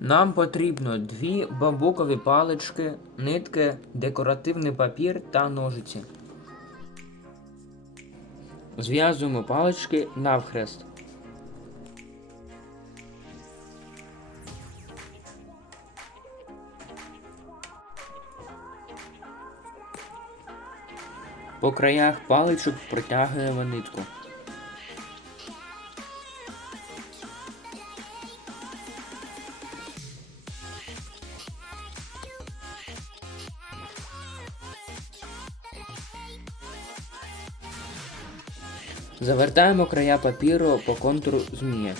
Нам потрібно дві бамбукові палички, нитки, декоративний папір та ножиці. Зв'язуємо палички навхрест. По краях паличок протягуємо нитку. Завертаємо края папіру по контуру змія.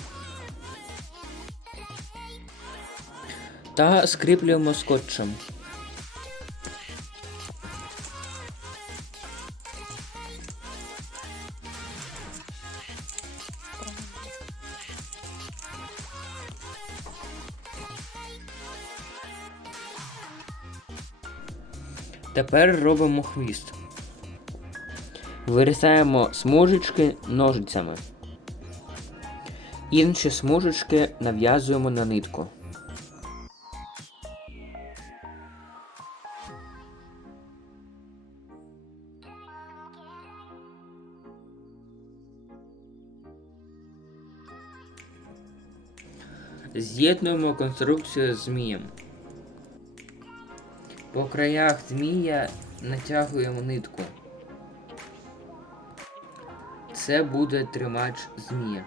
Та скріплюємо скотчем. Тепер робимо хвіст. Вирізаємо смужечки ножицями. Інші смужечки нав'язуємо на нитку. З'єднуємо конструкцію з змієм. По краях змія натягуємо нитку. Це буде тримач змія.